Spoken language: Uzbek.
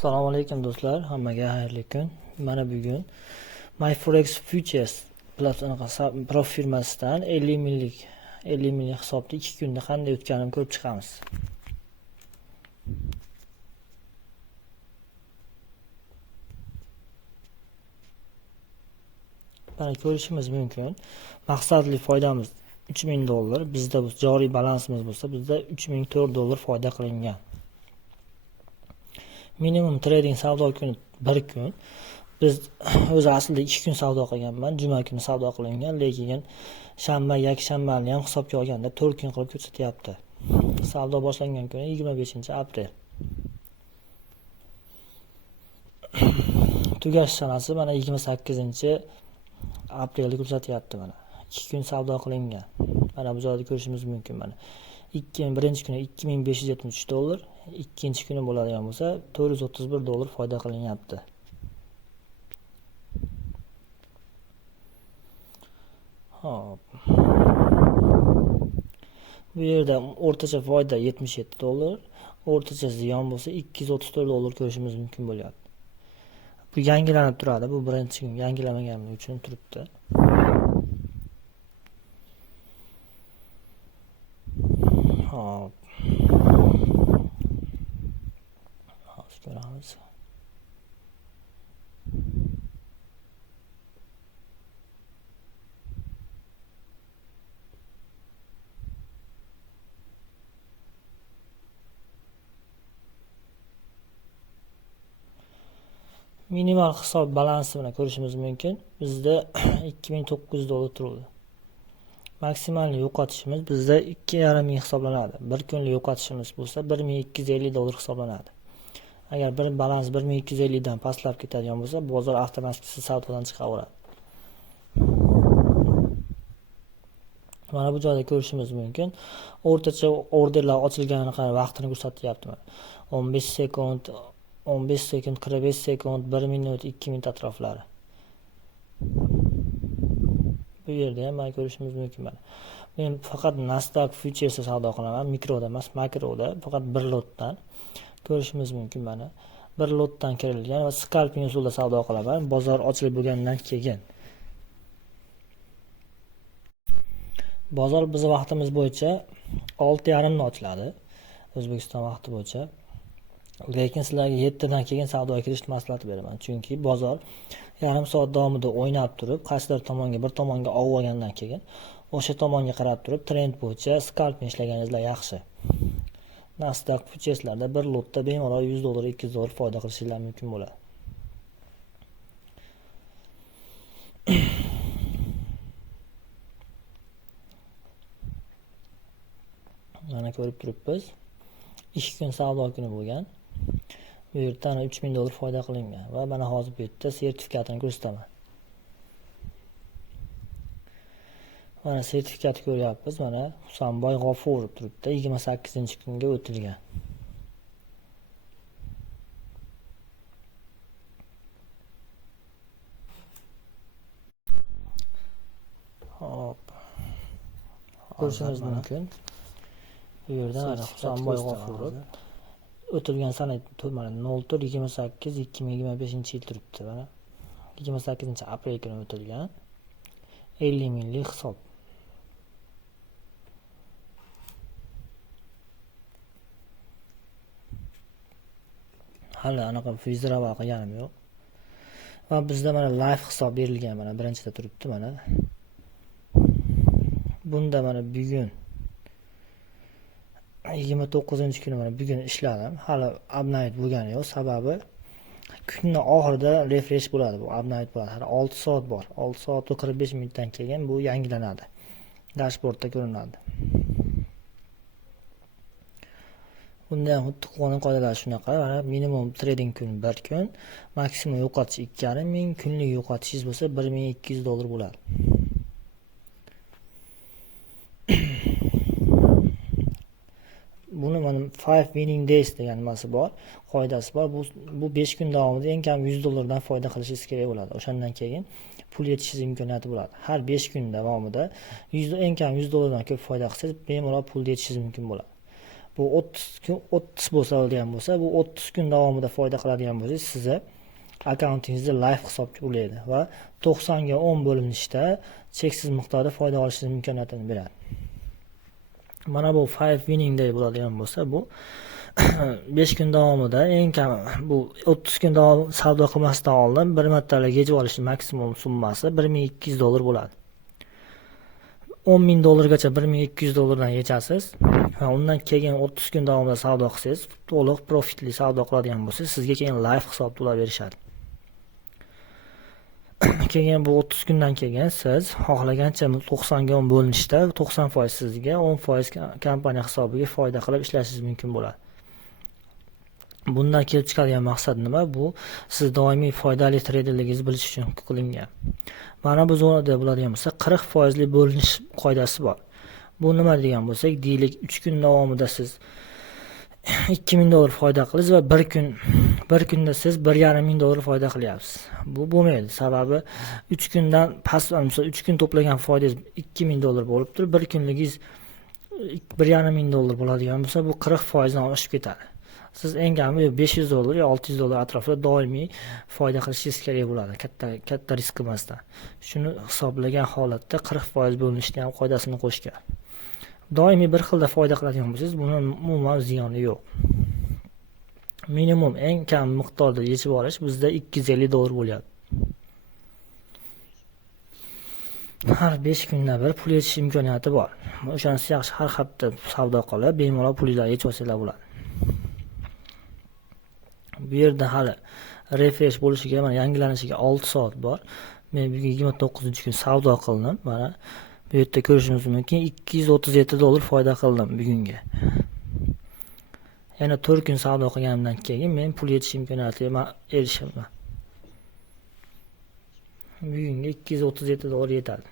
Assalomu alaykum do'stlar, hammaga xayrli kun. Mana bugun MyForex Futures Prof firmasidan 50 minglik hisobda 2 kunda qanday o'tganini ko'rib chiqamiz. Mana ko'rishimiz mumkin. Maqsadli foydamiz $3000. Bizda bu joriy balansimiz bo'lsa, bizda $3004 foyda qilingan. Minimum trading savdo kuni 1 kun. Biz o'zi aslida 2 kun savdo qilganman. Juma kuni savdo qilingan, lekin shanba, yakshanbani ham hisobga olganda 4 kun qilib ko'rsatyapti. Savdo boshlangan kuni 25-aprel. Tugash sanasi mana 28-aprelni ko'rsatyapti mana. 2 kun savdo qilingan. Mana bu joyda ko'rishimiz mumkin mana. Birinchi kuni $2573, ikkinchi kuni bo'ladigan bo'lsa $431 foyda qilinyapti. Hop. Bu yerda o'rtacha foyda $77, o'rtacha ziyon bo'lsa $234 ko'rishimiz mumkin bo'lyapti. Bu yangilanib turadi. Bu birinchi kun yangilamaganligi uchun turibdi. Hop. Hozir ko'ramiz. Minimal hisob balansi bilan ko'rishimiz mumkin. Bizda $2900 turadi. Maksimal yo'qotishimiz bizda 2,5 hisoblanadi. Bir kunlik yo'qotishimiz bo'lsa $1250 hisoblanadi. Agar bir balans 1250 dan pastlab ketadigan bo'lsa, bozor avtomatik savdodan chiqaveradi. Mana bu joyda ko'rishimiz mumkin. O'rtacha orderlar ochilgani qara vaqtini ko'rsatyapti mana. 15 sekund, 45 sekund, 1 minut, 2 minut atroflari. Bu yerda ham mana ko'rishimiz mumkin mana. Men faqat Nasdaq Futures savdo qilaman, mikroda emas, makroda, faqat bir lotdan ko'rishimiz mumkin mana. Bir lotdan kirilgan va scalping usulida savdo qilaman, bozor ochilib bo'lgandan keyin. Bozor biz vaqtimiz bo'yicha 6:30 da ochiladi. O'zbekiston vaqti bo'yicha. Lekin sizlarga 7 dan keyin savdoga kirishni maslahat beraman, chunki bozor yarim soat davomida o'ynab turib, qaysidir tomonga bir tomonga ovib olgandan keyin o'sha tomonga qarab turib trend bo'yicha scalping ishlaganingizlar yaxshi. Nasdaq Futures'larda bir lotda bemalol $100, $200 foyda qilishingiz mumkin bo'ladi. Mana ko'rib turibmiz. 2 kun savdo kuni bo'lgan. Bu yerda $3000 foyda qilingan va mana hozir bu yerda sertifikatini ko'rsataman. Mana sertifikatni ko'ryapmiz. Mana Husanboy G'ofurov turibdi. 28-kunga o'tilgan. Hop. Ko'rishingiz mumkin. Bu yerda Husanboy G'ofurov o'tilgan sanasi mana 04/28/2025 turibdi mana. 28-aprel kuni o'tilgan 50 minglik hisob. Hali anaqa vizrava qilganim yo'q. Va bizda mana live hisob berilgan mana birinchida turibdi mana. Bunda mana bugun 29-kuni mana bugun ishladim. Hali update bo'lgani yo'q, sababi kunning oxirida refresh bo'ladi, bu update bo'ladi. Hali 6 soat bor. 6 soat va 45 minutdan keyin bu yangilanadi. Dashbordda ko'rinadi. Bunda ham xuddi qonun qoidalari shunaqa. Mana minimum trading kuni 1 kun, maksimum yo'qotish 2,5 kunlik yo'qotishingiz bo'lsa $1200 bo'ladi. Buni mana 5 winning days degan nimasi bor, qoidasi bor. Bu 5 kun davomida eng kam $100 dan foyda qilishingiz kerak bo'ladi. O'shandan keyin pul yetishingiz imkoniyati bo'ladi. Har 5 kun davomida eng kam $100 dan ko'p foyda qilsangiz, bemalol pul yetishingiz mumkin bo'ladi. Bu 30 kun 30 bo'lsa oladigan bo'lsa, bu 30 kun davomida foyda qiladigan bo'lsangiz, sizni akkauntingizda live hisobchi ulaydi va 90 ga 10 bo'linishda cheksiz miqdorda foyda olishingiz imkoniyatini beradi. Mana bu 5 winning day bo'ladigan bo'lsa, bu 5 kun davomida eng kam bu 30 kun davom savdo qilmasdan oldin bir martalik yechib olish maksimum summasi $1200 bo'ladi. $10,000 gacha $1200 yechasiz va undan keyin 30 kun davomida savdo qilsangiz, to'liq profitli savdo qiladigan bo'lsangiz, sizga keyin live hisob to'lab berishadi. Keyin bu 30 kundan keyin siz xohlagancha 90 ga 10 bo'linishda 90% sizga, 10% kompaniya hisobiga foyda qilib ishlashingiz mumkin bo'ladi. Bundan kelib chiqadigan maqsad nima? Bu siz doimiy foydali treyderligingizni bilish uchun qilingan. Mana bu zonada bo'ladigan bo'lsa 40% bo'linish qoidasi bor. Bu nima degan bo'lsak, deylik 3 kun davomida siz $2000 foyda qilasiz va bir kunda siz $1,500 foyda qilyapsiz. Bu bo'lmaydi. Sababi 3 kundan past, misol 3 kun to'plagan foydangiz $2000 bo'lib turib, bir kunligingiz $1,500 bo'ladigan bo'lsa, bu 40% dan oshib ketadi. Siz eng kami $500 yo $600 atrofida doimiy foyda qilishingiz kerak bo'ladi, katta risk qilmasdan. Shuni hisoblagan holatda 40% bo'linishni ham qoidasini qo'shgan. Doimiy bir xilda foyda qiladigan bo'lsangiz, buni umuman ziyoni yo'q. Minimum eng kam miqdorda yechib olish bizda $250 bo'lyapti. Har 5 kunda bir pul yechish imkoniyati bor. O'shanisi yaxshi, har hafta savdo qilib, bemalol pulingizni yechib olsanglar bo'ladi. Bu yerda hali refresh bo'lishiga, mana yangilanishiga 6 soat bor. Men bugun 29-kun savdo qildim. Mana bu yerda ko'rishingiz mumkin, $237 foyda qildim bugunga. Yana 4 kun savdo qilganimdan keyin men pul yechish imkoniyatiga erishaman. Bugunga $237 yetadi.